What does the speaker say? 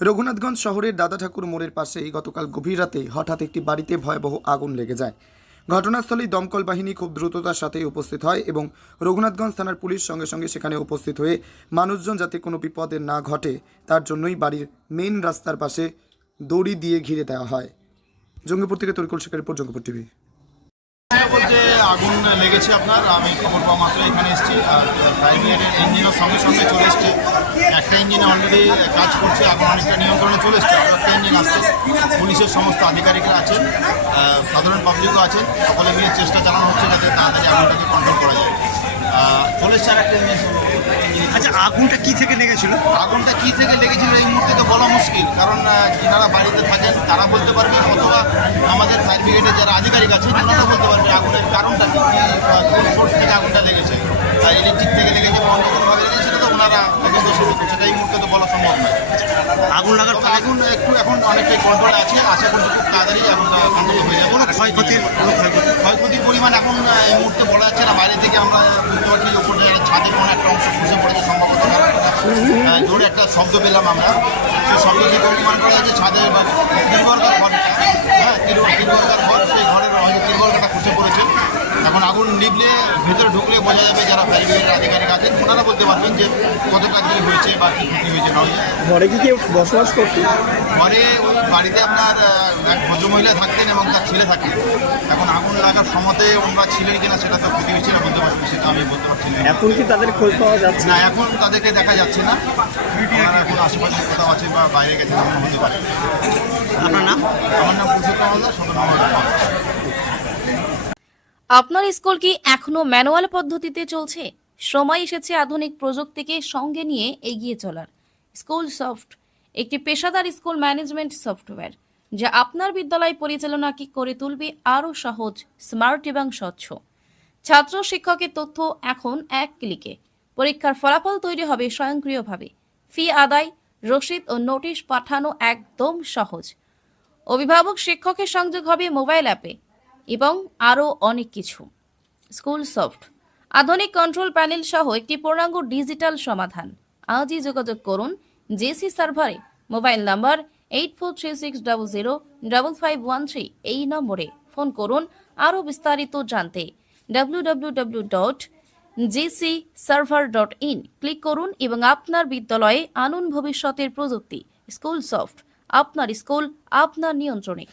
রঘুনাথগঞ্জ শহরের দাদা ঠাকুর মোড়ের পাশেই গতকাল গভীর রাতে হঠাৎ একটি বাড়িতে ভয়াবহ আগুন লেগে যায়। ঘটনাস্থলেই দমকল বাহিনী খুব দ্রুততার সাথে উপস্থিত হয় এবং রঘুনাথগঞ্জ থানার পুলিশ সঙ্গে সঙ্গে সেখানে উপস্থিত হয়ে মানুষজন যাতে কোনো বিপদের না ঘটে, তার জন্যই বাড়ির মেন রাস্তার পাশে দড়ি দিয়ে ঘিরে দেওয়া হয়। জঙ্গিপুর থেকে তরিকুল শেখের রিপোর্ট, জঙ্গিপুর টিভি। বলতে আগুন লেগেছে আপনার আমি খবর পাওয়া মাত্র এখানে এসেছি। আর ফায়ার ব্রিগেডের ইঞ্জিনও সঙ্গে সঙ্গে চলে এসছে। একটা ইঞ্জিনে অলরেডি কাজ করছে আগুন অনেকটা নিয়ন্ত্রণে চলে এসছে আর একটা ইঞ্জিন আসছে। পুলিশের সমস্ত আধিকারিকরা আছেন সাধারণ পাবলিকও আছেন। সকলে মিলে চেষ্টা চালানো হচ্ছে যাতে তাড়াতাড়ি আগুনটাকে কন্ট্রোল করা যায়। চলে এসছে আর একটা ইঞ্জিন। আচ্ছা আগুনটা কি থেকে লেগেছিল? আগুনটা কি থেকে লেগেছিল এই মুহূর্তে তো বলা মুশকিল কারণ যারা বাড়িতে থাকেন তারা বলতে পারবে অথবা আমাদের ফায়ার ব্রিগেডের যারা আধিকারিক আছেন ওনারা বলতে পারবে আগুনের কারণটা কি কোন সোর্স থেকে আগুনটা লেগেছে। আর ইলেকট্রিক থেকে লেগেছে বা অন্য কোনোভাবে লেগেছে সেটা তো ওনারা করছে সেটা এই মুহূর্তে তো বলা সম্ভব নয়। আগুন লাগার আগুন একটু এখন অনেকটাই কন্ট্রোলে আছে আশা করছি খুব তাড়াতাড়ি আগুনটা কন্ট্রোল হয়ে যাবে। কোনো ক্ষয়ক্ষতির ক্ষয়ক্ষতির পরিমাণ এখন এই মুহূর্তে বলা যাচ্ছে না বাইরে থেকে আমরা বুঝতে পারছি যে উপরে ছাদের কোনো একটা অংশ খসে পড়েছে সম্ভবত জোরে একটা শব্দ পেলাম আমরা। সেই শব্দ থেকে অনুমান করা যাচ্ছে ছাদের বা ঘর হ্যাঁ তির- তিরবর্গার ঘর সেই ঘরের হয়তো তিরবর্গাটা খসে পড়েছে এখন আগুন নিবলে ভেতরে ঢুকলে বোঝা যাবে যারা ফায়ার ব্রিগেডের আধিকারিক আছেন ওনারা বলতে পারবেন যে কতটা কী হয়েছে বা কী ক্ষতি হয়েছে না ঘরে কি কেউ বসবাস করতো? ঘরে ওই বাড়িতে আপনার এক ভদ্রমহিলা থাকতেন এবং তার ছেলে থাকতেন। এখন আগুন লাগার সময়তে ওনারা ছিলেন কিনা সেটা তো ক্ষতি হয়েছিল বলতে পারছি সেটা আমি বলতে পারছি না। এখন কি তাদের খোঁজ পাওয়া যাচ্ছে? না এখন তাদেরকে দেখা যাচ্ছে না। এখন আশেপাশে কোথাও আছে বা বাইরে গেছে এমন হতে পারে। আপনার নাম? আমার নাম পুরুষোত্তম হালদার সদর আপনার স্কুল কি এখনও ম্যানুয়াল পদ্ধতিতে চলছে? সময় এসেছে আধুনিক প্রযুক্তিকে সঙ্গে নিয়ে এগিয়ে চলার। স্কুল সফট, একটি পেশাদার স্কুল ম্যানেজমেন্ট সফটওয়্যার, যা আপনার বিদ্যালয় পরিচালনাকে করে তুলবে আরও সহজ, স্মার্ট এবং স্বচ্ছ। ছাত্র শিক্ষকের তথ্য এখন এক ক্লিকে। পরীক্ষার ফলাফল তৈরি হবে স্বয়ংক্রিয়ভাবে। ফি আদায়, রসিদ ও নোটিশ পাঠানো একদম সহজ। অভিভাবক শিক্ষকের সংযোগ হবে মোবাইল অ্যাপে। এবং আরও অনেক কিছু। School soft. আধুনিক কন্ট্রোল প্যানেল সহ একটি পূর্ণাঙ্গ ডিজিটাল সমাধান। আজই যোগাযোগ করুন জেসি সার্ভারে। Mobile number eight four three six double zero double five one three এই নম্বরে ফোন করুন। আরও বিস্তারিত জানতে W W W dot GC server dot in click করুন এবং আপনার বিদ্যালয়ে আনুন ভবিষ্যতের প্রযুক্তি। School soft. আপনার স্কুল, আপনার নিয়ন্ত্রণে।